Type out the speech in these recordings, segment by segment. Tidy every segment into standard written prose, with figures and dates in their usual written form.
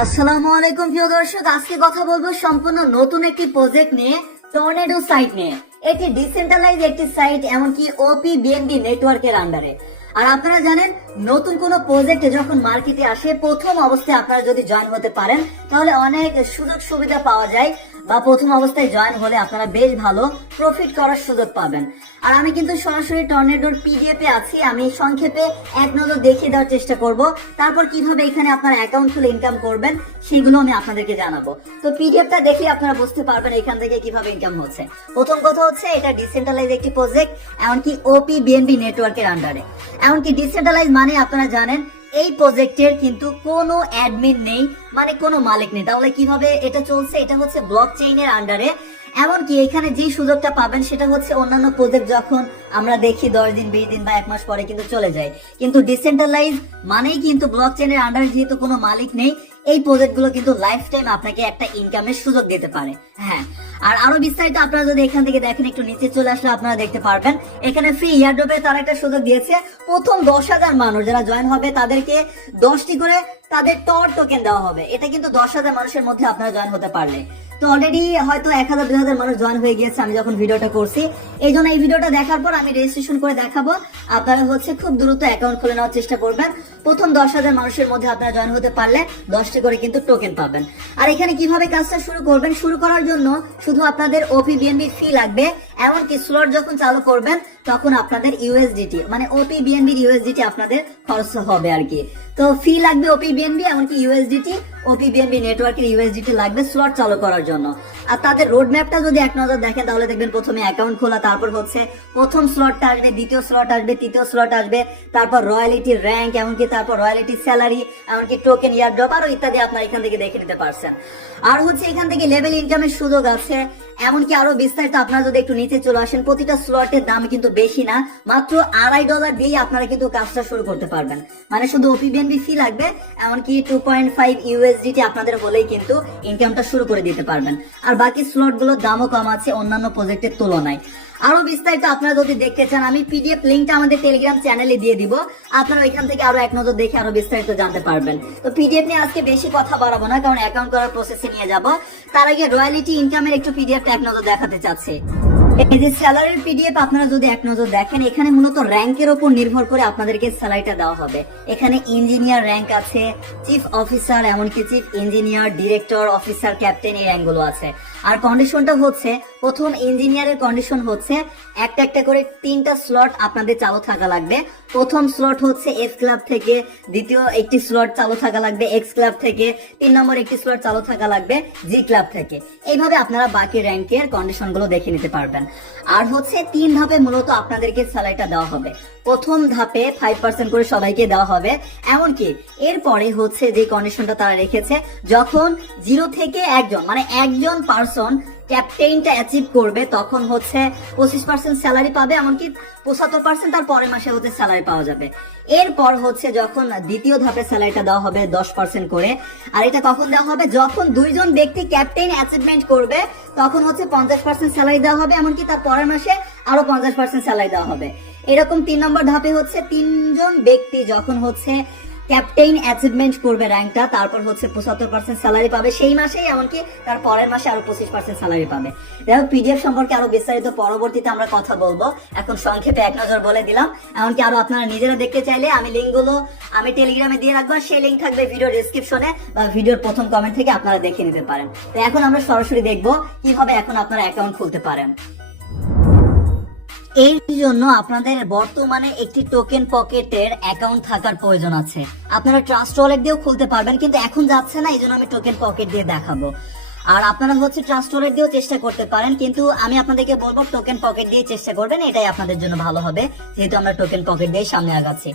আসসালামু আলাইকুম প্রিয় দর্শক, আজকে কথা বলবো সম্পূর্ণ নতুন একটি প্রজেক্ট নিয়ে, টর্নেডো সাইট নিয়ে। এটি ডিসেন্ট্রালাইজ একটি সাইট, এমনকি ওপি বিএনবি নেটওয়ার্কের আন্ডারে। আর আপনারা জানেন, নতুন কোনো প্রজেক্ট যখন মার্কেটে আসে, প্রথম অবস্থায় আপনারা যদি জয়েন হতে পারেন তাহলে অনেক সুযোগ সুবিধা পাওয়া যায়, বা প্রথম অবস্থায় জয়েন হলে আপনারা বেশ ভালো প্রফিট করার সুযোগ পাবেন। আর আমি কিন্তু সরাসরি টর্নেডোর পিডিএফ এ আছি, আমি সংক্ষেপে এক নজর দেখিয়ে দেওয়ার চেষ্টা করব। তারপর কিভাবে এখানে আপনার অ্যাকাউন্ট খুলে ইনকাম করবেন সেগুলো আমি আপনাদেরকে জানাবো। তো পিডিএফটা দেখলে আপনারা বুঝতে পারবেন এখান থেকে কিভাবে ইনকাম হচ্ছে। প্রথম কথা হচ্ছে, এটা ডিসেন্ট্রালাইজ একটি প্রজেক্ট, এমনকি ওপি বিএনবি নেটওয়ার্কের আন্ডারে। এমনকি ডিসেন্ট্রালাইজ মানে আপনারা জানেন এই প্রজেক্টের কিন্তু কোনো অ্যাডমিন নেই, মানে কোনো মালিক নেই। তাহলে কিভাবে এটা চলছে? এটা হচ্ছে ব্লক চেইনের আন্ডারে। এমনকি এখানে যে সুযোগটা পাবেন সেটা হচ্ছে অন্যান্য প্রজেক্ট যখন আমরা দেখি 10 দিন 20 দিন বা 1 মাস পরে কিন্তু চলে যায়, কিন্তু ডিসেন্ট্রালাইজ মানেই কিন্তু ব্লক চেইনের আন্ডারে যেহেতু কোনো মালিক নেই, এই প্রজেক্টগুলো কিন্তু লাইফ টাইম আপনাকে একটা ইনকামের সুযোগ দিতে পারে। হ্যাঁ, আর আরো বিস্তারিত আপনারা যদি এখান থেকে দেখেন, একটু নিচে চলে আসলে আপনারা দেখতে পারবেন এখানে ফ্রি ইয়ারড্রপের তারা একটা সুযোগ দিয়েছে। প্রথম 10,000 মানুষ যারা জয়েন হবে তাদেরকে 10টি করে তাদের টর টোকেন দেওয়া হবে। এটা কিন্তু 10,000 মানুষের মধ্যে আপনারা জয়েন হতে পারলে। তো অলরেডি হয়তো 1,000-2,000 মানুষ জয়েন হয়ে গিয়েছে আমি যখন ভিডিওটা করছি। এই জন্য এই ভিডিওটা দেখার পর আমি রেজিস্ট্রেশন করে দেখাবো। আপনারা হচ্ছে খুব দ্রুত অ্যাকাউন্ট খুলে নেওয়ার চেষ্টা করবেন। প্রথম 10,000 মানুষের মধ্যে আপনারা জয়েন হতে পারলে 10টি করে কিন্তু টোকেন পাবেন। আর এখানে কিভাবে কাজটা শুরু করবেন? শুরু করার জন্য শুধু আপনাদের ওপি বিএনবি ফি লাগবে, এমনকি স্লট যখন চালু করবেন তখন আপনাদের ইউএসডিটি, মানে ওপি বিএনবির ইউএসডিটি আপনাদের খরচ হবে আর কি। তো ফি লাগবে ওপি বিএনবি, এমনকি ইউএসডিটি, ওপি বিএনবি নেটওয়ার্কের ইউএসডিটি লাগবে স্লট চালু করার জন্য। আর তাদের রোড ম্যাপটা যদি এক নজর দেখেন তাহলে দেখবেন প্রথমে অ্যাকাউন্ট খোলা, তারপর হচ্ছে প্রথম স্লটটা আসবে, দ্বিতীয় স্লট আসবে, তৃতীয় স্লট আসবে, তারপর রয়্যালিটি র্যাঙ্ক, এমনকি তারপর রয়্যালিটি স্যালারি, এমনকি টোকেন ইয়ারড্রপ আরো ইত্যাদি আপনারা এখান থেকে দেখে নিতে পারছেন। আর হচ্ছে এখান থেকে লেভেল ইনকামের সুযোগ আছে, এমনকি আরো বিস্তারিত আপনারা যদি একটু নিচে চলে আসেন, প্রতিটা স্লটের দাম কিন্তু বেশি না, মাত্র $2.5 দিয়ে আপনারা কিন্তু কাজটা শুরু করতে পারবেন। মানে শুধু ওপি বিএনবি ফি লাগবে, এমনকি 2.5 ইউএসডিটি আপনাদের হলেই কিন্তু ইনকামটা শুরু করে দিতে পারবেন। আর বাকি স্লট গুলোর দামও কম আছে অন্যান্য প্রজেক্টের তুলনায়। আরো বিস্তারিত আপনারা যদি দেখতে চান, আমি পিডিএফ লিঙ্কটা আমাদের টেলিগ্রাম চ্যানেলে দিয়ে দিব, আপনারা ওইখান থেকে আরো এক নজর দেখে আরো বিস্তারিত জানতে পারবেন। তো পিডিএফ নিয়ে আজকে বেশি কথা বাড়াবো না, কারণ অ্যাকাউন্ট করার প্রসেসে নিয়ে যাব। তার আগে রয়্যালিটি ইনকামের একটু পিডিএফটা এক নজর দেখাতে চাচ্ছি। এই যে স্যালারির পিডিএফ আপনারা যদি এক নজর দেখেন, এখানে মূলত র্যাঙ্কের উপর নির্ভর করে আপনাদেরকে স্যালারিটা দেওয়া হবে। এখানে ইঞ্জিনিয়ার র্যাঙ্ক আছে, চিফ অফিসার, এমনকি chief engineer, director, officer, captain, এই র্যাঙ্কগুলো আছে। আর কন্ডিশনটা হচ্ছে, প্রথম ইঞ্জিনিয়ারের কন্ডিশন হচ্ছে একটা একটা করে 3টা স্লট আপনাদের চালু থাকা লাগবে। প্রথম স্লট হচ্ছে এস ক্লাব থেকে, দ্বিতীয় একটি স্লট চালু থাকা লাগবে এক্স ক্লাব থেকে, 3 নম্বর একটি স্লট চালু থাকা লাগবে জি ক্লাব থেকে। এইভাবে আপনারা বাকি র্যাঙ্কের কন্ডিশন গুলো দেখে নিতে পারবেন। আর হচ্ছে 3 ধাপে মূলত আপনাদেরকে স্যালারিটা দেওয়া হবে। প্রথম ধাপে 5% করে সবাইকে দেওয়া হবে, এমনকি এরপরে হচ্ছে যে কন্ডিশনটা তারা রেখেছে, যখন 0 থেকে একজন, মানে একজন পার্সন ক্যাপ্টেইনটা অ্যাচিভ করবে তখন হচ্ছে 25% স্যালারি পাবে, এমনকি 75% তার পরের মাসে হচ্ছে স্যালারি পাওয়া যাবে। এরপর হচ্ছে যখন দ্বিতীয় ধাপে স্যালারিটা দেওয়া হবে 10% করে। আর এটা কখন দেওয়া হবে? যখন 2জন ব্যক্তি ক্যাপ্টেইন অ্যাচিভমেন্ট করবে তখন হচ্ছে 50% স্যালারি দেওয়া হবে, এমনকি তার পরের মাসে আরো 50% স্যালারি দেওয়া হবে। এরকম 3 নম্বর ধাপে হচ্ছে 3জন ব্যক্তি যখন হচ্ছে ক্যাপ্টেইন অ্যাচিভমেন্ট করবে র্যাঙ্কটা, তারপর হচ্ছে 75% স্যালারি পাবে সেই মাসেই, এমনকি তার পরের মাসে আরো 25% স্যালারি পাবে। দেখো, পিডিএফ সম্পর্কে আরো বিস্তারিত পরবর্তীতে আমরা কথা বলবো, এখন সংক্ষেপে এক নজর বলে দিলাম। এমনকি আরো আপনারা নিজেরা দেখতে চাইলে আমি লিঙ্কগুলো আমি টেলিগ্রামে দিয়ে রাখবো, সেই লিঙ্ক থাকবে ভিডিও ডেসক্রিপশনে বা ভিডিওর প্রথম কমেন্ট থেকে, আপনারা দেখে নিতে পারেন। তো এখন আমরা সরাসরি দেখবো কিভাবে এখন আপনারা অ্যাকাউন্ট খুলতে পারেন। এর জন্য আপনাদের বর্তমানে একটি টোকেন পকেটের অ্যাকাউন্ট থাকার প্রয়োজন আছে। আপনারা ট্রাস্ট ওয়ালেট দিয়েও খুলতে পারবেন, কিন্তু এখন যাচ্ছে না, এই জন্য আমি টোকেন পকেট দিয়ে দেখাবো। আর আপনারা হচ্ছে ট্রাস্ট ওয়ালেট দিয়েও চেষ্টা করতে পারেন, কিন্তু আমি আপনাদেরকে বলবো টোকেন পকেট দিয়ে চেষ্টা করবেন, এটাই আপনাদের জন্য ভালো হবে, যেহেতু আমরা টোকেন পকেট দিয়ে সামনে আগাচ্ছি।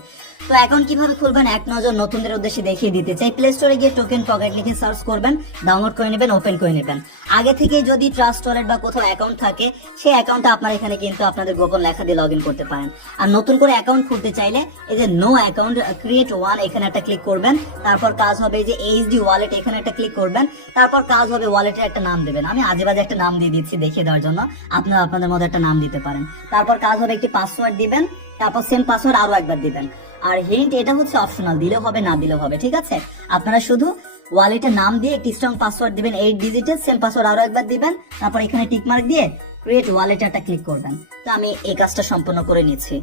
তো অ্যাকাউন্ট কিভাবে খুলবেন এক নজর নতুনদের উদ্দেশ্যে দেখিয়ে দিতে চাই। প্লে স্টোরে গিয়ে টোকেন পকেট লিখে সার্চ করবেন, ডাউনলোড করে নেবেন, ওপেন করে নেবেন। আগে থেকে যদি ট্রাস্ট ওয়ালেট বা কোথাও অ্যাকাউন্ট থাকে, সেই অ্যাকাউন্টটা আপনারা এখানে কিন্তু আপনাদের গোপন লেখা দিয়ে লগ ইন করতে পারেন। আর নতুন করে অ্যাকাউন্ট খুলতে চাইলে এই যে নো অ্যাকাউন্ট ক্রিয়েট ওয়ান, এখানে একটা ক্লিক করবেন। তারপর কাজ হবে এই যে এইচডি ওয়ালেট, এখানে একটা ক্লিক করবেন। তারপর কাজ হবে ওয়ালেটের একটা নাম দেবেন, আমি আজে বাজে একটা নাম দিয়ে দিচ্ছি দেখিয়ে দেওয়ার জন্য, আপনারা আপনাদের মধ্যে একটা নাম দিতে পারেন। তারপর কাজ হবে একটি পাসওয়ার্ড দিবেন, তারপর সেম পাসওয়ার্ড আরো একবার দিবেন। আর হিন্ট, এটা হচ্ছে অপশনাল, দিলেও হবে না দিলেও হবে, ঠিক আছে? আপনারা শুধু ওয়ালেটের নাম দিয়ে একটি স্ট্রং পাসওয়ার্ড দিবেন 8 ডিজিটের, সেম পাসওয়ার্ড আরো একবার দিবেন, তারপর এখানে টিক মার্ক দিয়ে ক্রিয়েট ওয়ালেট একটা ক্লিক করবেন। তো আমি এই কাজটা সম্পন্ন করে নিচ্ছি।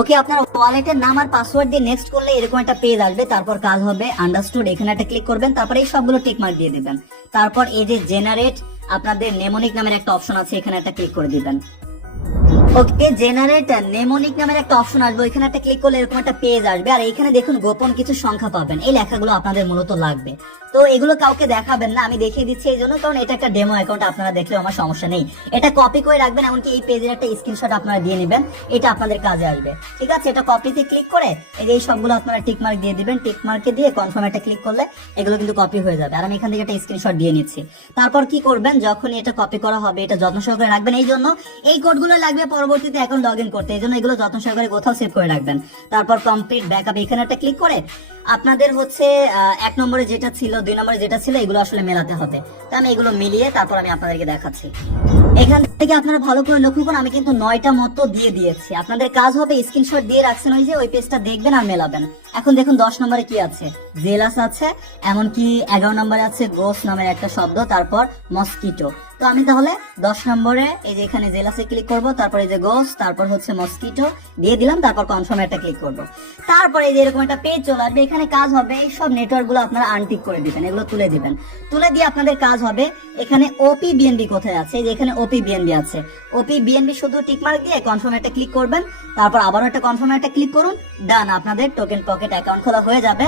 ওকে, আপনার ওয়ালেটের নাম আর পাসওয়ার্ড দিয়ে নেক্সট করলে এরকম একটা পেজ আসবে, তারপর কাজ হবে আন্ডারস্টুড, এখানে একটা ক্লিক করবেন, তারপর এই সবগুলো টিক মার্ক দিয়ে দিবেন। তারপর এই যে জেনারেট আপনাদের নেমোনিক নামের একটা অপশন আছে, এখানে একটা ক্লিক করে দিবেন। ওকে, জেনারেট নেমোনিক নামের একটা অপশন আসবে, এখানে একটা ক্লিক করলে এরকম একটা পেজ আসবে, আর এখানে দেখুন গোপন কিছু সংখ্যা পাবেন, এই লেখাগুলো আপনাদের মূলত লাগবে। তো এগুলো কাউকে দেখাবেন না, আমি দেখিয়ে দিচ্ছি এই জন্য, কারণ এটা একটা ডেমো অ্যাকাউন্ট, আপনারা দেখলেও আমার সমস্যা নেই। এটা কপি করে রাখবেন, এমনকি এই পেজের একটা স্ক্রিনশট আপনারা দিয়ে নেবেন, এটা আপনাদের কাজে আসবে। ঠিক আছে, এটা কপিতে ক্লিক করে এই সবগুলো আপনারা টিক মার্ক দিয়ে দিবেন, টিক মার্কে দিয়ে কনফার্ম একটা ক্লিক করলে এগুলো কিন্তু কপি হয়ে যাবে। আর আমি এখান থেকে একটা স্ক্রিনশট দিয়ে নিচ্ছি। তারপর কি করবেন, যখনই এটা কপি করা হবে এটা যত্ন সহকারে রাখবেন, এই জন্য এই কোডগুলো লাগবে পরবর্তীতে অ্যাকাউন্ট লগ ইন করতে, এই জন্য এগুলো যত্ন সহকারে কোথাও সেভ করে রাখবেন। তারপর কমপ্লিট ব্যাকআপ এখানে একটা ক্লিক করে আপনাদের হচ্ছে 1 নম্বরে যেটা ছিল 2 নম্বরে যেটা ছিল এগুলো আসলে মেলাতে হবে। তো আমি এগুলো মিলিয়ে তারপর আমি আপনাদেরকে দেখাচ্ছি। এখান থেকে আপনারা ভালো করে লক্ষ্য করুন, আমি কিন্তু 9টা মতো দিয়ে দিয়েছি। আপনাদের কাজ হবে স্ক্রিনশট দিয়ে রাখছেন, ওই যে ওই পেজটা দেখবেন আর মেলাবেন। এখন দেখুন 10 নম্বরে কি আছে, জেলাস আছে, এমনকি 11 নম্বরে আছে গোস নামের একটা শব্দ, তারপর মস্কিটো। তো আমি তাহলে 10 নম্বরে এই যে এখানে জেলাসে ক্লিক করব, তারপর এই যে গোস, তারপর হচ্ছে মস্কিটো দিয়ে দিলাম, তারপর কনফার্ম একটা ক্লিক করব। তারপরে এই যে এরকম একটা পেজ চলে আসবে, এখানে কাজ হবে এই সব নেটওয়ার্ক গুলো আপনারা আনটিক করে দিবেন, এগুলো তুলে দিবেন। তুলে দিয়ে আপনাদের কাজ হবে এখানে ওপি বিএনবি কোথায় আছে, এই যে এখানে ওপি বিএনবি আছে, ওপি বিএনবি শুধু টিক মার্ক দিয়ে কনফার্ম একটা ক্লিক করবেন, তারপর আবারও একটা কনফার্ম একটা ক্লিক করুন, ডান, আপনাদের টোকেন পকেট অ্যাকাউন্ট খোলা হয়ে যাবে।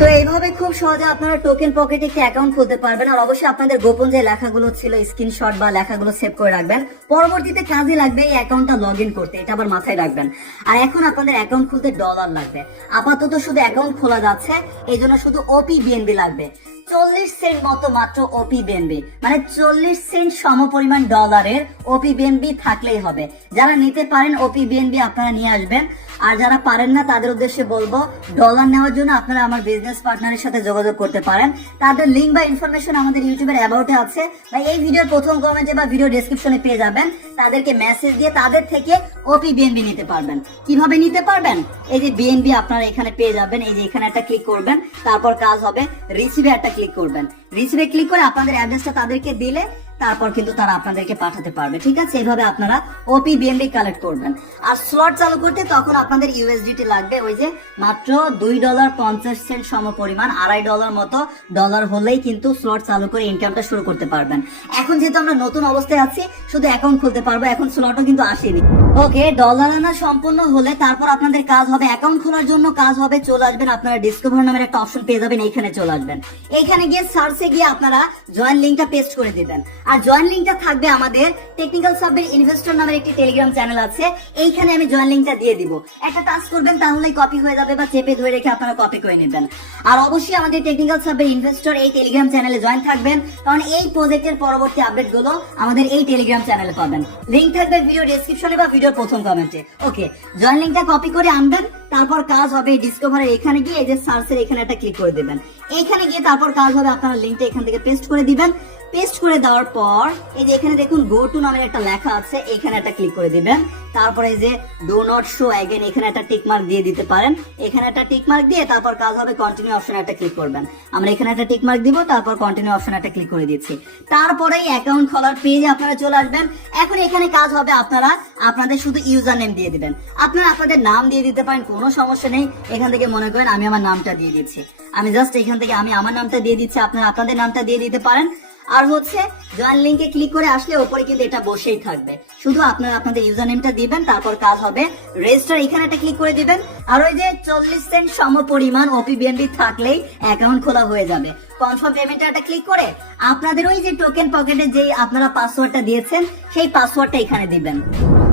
তো এইভাবে খুব সহজে আপনারা টোকেন পকেটে একটা অ্যাকাউন্ট খুলতে পারবেন। আর অবশ্যই আপনাদের গোপন যে লেখাগুলো ছিল স্ক্রিনশট বা লেখাগুলো সেভ করে রাখবেন, পরবর্তীতে কাজে লাগবে এই অ্যাকাউন্টটা লগ ইন করতে, এটা আবার মাথায় রাখবেন। আর এখন আপনাদের অ্যাকাউন্ট খুলতে ডলার লাগবে, আপাতত শুধু অ্যাকাউন্ট খোলা যাচ্ছে, এই জন্য শুধু ওপি বিএনবি লাগবে। 40 সেন্ট মতো মাত্র ওপি বিএনবি, মানে 40 সেন্ট সম পরিমাণ ডলারের ওপি বিএনবি থাকলেই হবে। যারা নিতে পারেন ওপি বিএনবি আপনারা নিয়ে আসবেন, আর যারা পারেন না তাদের উদ্দেশ্যে বলবো ডলার নেওয়ার জন্য আপনারা আমার বিজনেস পার্টনারের সাথে যোগাযোগ করতে পারেন। তাদের লিঙ্ক বা ইনফরমেশন আমাদের ইউটিউবের অ্যাবাউটে আছে, বা এই ভিডিওর প্রথম কমেন্টে বা ভিডিও ডেসক্রিপশনে পেয়ে যাবেন। তাদেরকে মেসেজ দিয়ে তাদের থেকে ওপি বিএনবি নিতে পারবেন। কিভাবে নিতে পারবেন, এই যে বিএনবি আপনারা এখানে পেয়ে যাবেন, এই যে এখানে একটা ক্লিক করবেন, তারপর কাজ হবে রিসিভে একটা ক্লিক করবেন, রিসিভে ক্লিক করে আপনাদের অ্যাড্রেসটা তাদেরকে দিলে তারপর কিন্তু তারা আপনাদেরকে পাঠাতে পারবে। ঠিক আছে, এইভাবে আপনারা ওপি বিএনবি কালেক্ট করবেন। আর স্লট চালু করতে তখন আপনাদের ইউএসডিটি লাগবে, ওই যে মাত্র $2.50 সম পরিমাণ, $2.5 মতো ডলার হলেই কিন্তু স্লট চালু করে ইনকামটা শুরু করতে পারবেন। এখন যেহেতু আমরা নতুন অবস্থায় আছি, শুধু অ্যাকাউন্ট খুলতে পারবো, এখন স্লটও কিন্তু আসেনি। ওকে, ডলার আনা সম্পূর্ণ হলে তারপর আপনাদের কাজ হবে অ্যাকাউন্ট খোলার জন্য কাজ হবে চলে আসবেন, আপনারা ডিসকভার নামের একটা অপশন পেয়ে যাবেন, এইখানে চলে আসবেন। এইখানে গিয়ে সার্চে গিয়ে আপনারা জয়েন লিঙ্কটা পেস্ট করে দিবেন। আর জয়েন লিঙ্কটা থাকবে আমাদের টেকনিক্যাল সাবজেক্ট ইনভেস্টর নামের একটি টেলিগ্রাম চ্যানেল আছে, এইখানে আমি জয়েন লিঙ্কটা দিয়ে দিব। একটা টাচ করবেন, তাহলেই কপি হয়ে যাবে, বা চেপে ধরে রেখে আপনারা কপি করে নেবেন। আর অবশ্যই আমাদের টেকনিক্যাল সাবজেক্ট ইনভেস্টর এই টেলিগ্রাম চ্যানেলে জয়েন থাকবেন, কারণ এই প্রজেক্টের পরবর্তী আপডেট গুলো আমাদের এই টেলিগ্রাম চ্যানেলে পাবেন। লিঙ্ক থাকবে ভিডিও ডেসক্রিপশনে বা ভিডিওর প্রথম কমেন্টে। ওকে, জয়েন লিঙ্কটা কপি করে আনবেন, তারপর কাজ হবে ডিসকভারের এখানে গিয়ে এই যে সার্চের এখানে একটা ক্লিক করে দিবেন। এইখানে গিয়ে তারপর কাজ হবে আপনারা লিঙ্কটা এখান থেকে পেস্ট করে দিবেন। পেস্ট করে দেওয়ার পর এই যে এখানে দেখুন গো টু নামের একটা লেখা আছে, এখানে একটা ক্লিক করে দিবেন। তারপরে এই যে ডু নট শো অ্যাগেন এখানে একটা টিক মার্ক দিয়ে দিতে পারেন, এখানে একটা টিক মার্ক দিয়ে তারপর কাজ হবে কন্টিনিউ অপশনে একটা ক্লিক করবেন। আমরা এখানে একটা টিক মার্ক দিব, তারপর কন্টিনিউ অপশনে একটা ক্লিক করে দিচ্ছি। তারপরেই অ্যাকাউন্ট খোলার পেজে আপনারা চলে আসবেন। এখন এখানে কাজ হবে আপনারা আপনাদের শুধু ইউজার নেম দিয়ে দিবেন, আপনারা আপনাদের নাম দিয়ে দিতে পারেন, কোনো সমস্যা নেই। এখান থেকে মনে করেন আমি আমার নামটা দিয়ে দিচ্ছি, আমি জাস্ট এখান থেকে আমি আমার নামটা দিয়ে দিচ্ছি, আপনারা আপনাদের নামটা দিয়ে দিতে পারেন। আর হচ্ছে জয়েন লিঙ্কে ক্লিক করে আসলে উপরে কিন্তু এটা বসেই থাকবে, শুধু আপনারা আপনাদের ইউজার নেমটা দিবেন, তারপর কাজ হবে রেজিস্টার এখানে একটা ক্লিক করে দিবেন। আর ওই যে 40 সেন্ট সম পরিমাণ ওপি বিএনবি থাকলেই অ্যাকাউন্ট খোলা হয়ে যাবে। কনফার্ম পেমেন্টে একটা ক্লিক করে আপনাদের ওই যে টোকেন পকেটে যে আপনারা পাসওয়ার্ডটা দিয়েছেন সেই পাসওয়ার্ডটা এখানে দিবেন।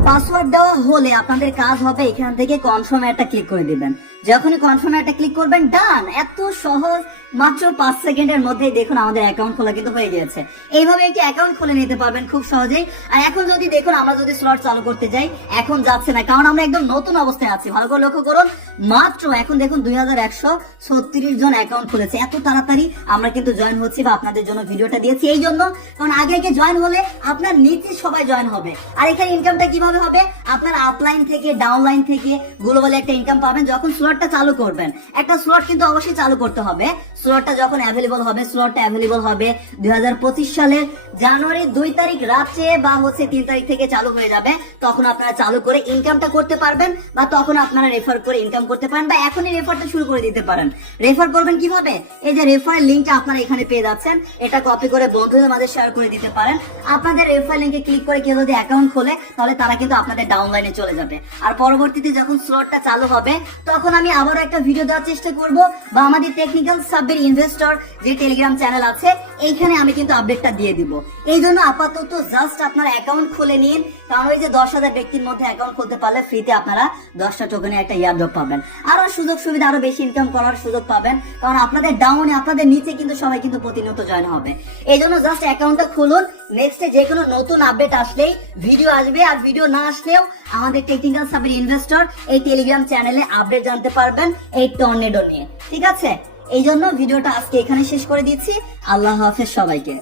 পাসওয়ার্ড দেওয়া হলে আপনাদের কাজ হবে এখান থেকে কনফার্ম একটা ক্লিক করে দিবেন। যখনই কনফার্ম একটা ক্লিক করবেন, ডান, এত সহজ, মাত্র 5 সেকেন্ডের মধ্যেই দেখুন আমাদের অ্যাকাউন্ট খোলা কিন্তু হয়ে গিয়েছে। এইভাবে একটি অ্যাকাউন্ট খুলে নিতে পারবেন খুব সহজেই। আর এখন যদি দেখুন আমরা যদি স্লট চালু করতে যাই, এখন যাচ্ছে না, কারণ আমরা একদম নতুন অবস্থায় আছি। ভালো করে লক্ষ্য করুন, মাত্র এখন দেখুন 2136 জন অ্যাকাউন্ট খুলেছে। এত তাড়াতাড়ি আমরা কিন্তু জয়েন হচ্ছি, বা আপনাদের জন্য ভিডিওটা দিয়েছি এই জন্য, কারণ আগে আগে জয়েন হলে আপনার নিচে সবাই জয়েন হবে। আর এখানে ইনকামটা কিভাবে হবে, আপনার আপলাইন থেকে ডাউনলাইন থেকে গ্লোবালি একটা ইনকাম পাবেন। যখন স্লটটা চালু করবেন, একটা স্লট কিন্তু অবশ্যই চালু করতে হবে। স্লটটা যখন অ্যাভেলেবল হবে, স্লটটা অ্যাভেলেবল হবে 2025 সালের জানুয়ারি 2 তারিখ রাতে বা হচ্ছে 3 তারিখ থেকে চালু হয়ে যাবে। তখন আপনারা চালু করে ইনকামটা করতে পারবেন, বা তখন আপনারা রেফার করে ইনকাম করতে পারেন, বা এখনই রেফারটা শুরু করে দিতে পারেন। রেফার করবেন কিভাবে? এই যে রেফারের লিঙ্কটা আপনারা এখানে পেয়ে যাচ্ছেন, এটা কপি করে বন্ধুদের মাঝে শেয়ার করে দিতে পারেন। আপনাদের রেফার লিঙ্কে ক্লিক করে কেউ যদি অ্যাকাউন্ট খোলে, তাহলে তারা কিন্তু আপনাদের ডাউনলাইনে চলে যাবে। আর পরবর্তীতে যখন স্লটটা চালু হবে, তখন আমি আবারও একটা ভিডিও দেওয়ার চেষ্টা করব, বা আমাদের টেকনিক্যাল সাব্বির ইনভেস্টর যে টেলিগ্রাম চ্যানেল আছে, এইখানে আমি কিন্তু আপডেটটা দিয়ে দিব। এই জন্য আপাতত জাস্ট আপনারা অ্যাকাউন্ট খুলে নিন, কারণ ওই যে 10,000 ব্যক্তির মধ্যে অ্যাকাউন্ট খুলতে পারলে ফ্রিতে আপনারা 10টা টোকেনে একটা ইয়ারড্রপ পাবেন। আরো সুযোগ সুবিধা, আরো বেশি ইনকাম করার সুযোগ পাবেন, কারণ আপনাদের ডাউনে, আপনাদের নিচে কিন্তু সবাই কিন্তু প্রতিনিয়ত জয়েন হবে। এই জন্য জাস্ট অ্যাকাউন্টটা খুলুন। নেক্সটে যে কোনো নতুন আপডেট আসলেই ভিডিও আসবে, আর ভিডিও না আসলেও আমাদের টেকনিক্যাল সাব্বির ইনভেস্টর এই টেলিগ্রাম চ্যানেলে আপডেট জানতে পারবেন এই টর্নেডো নিয়ে। ঠিক আছে, এই জন্য ভিডিওটা আজকে এখানে শেষ করে দিচ্ছি। আল্লাহ হাফেজ সবাইকে।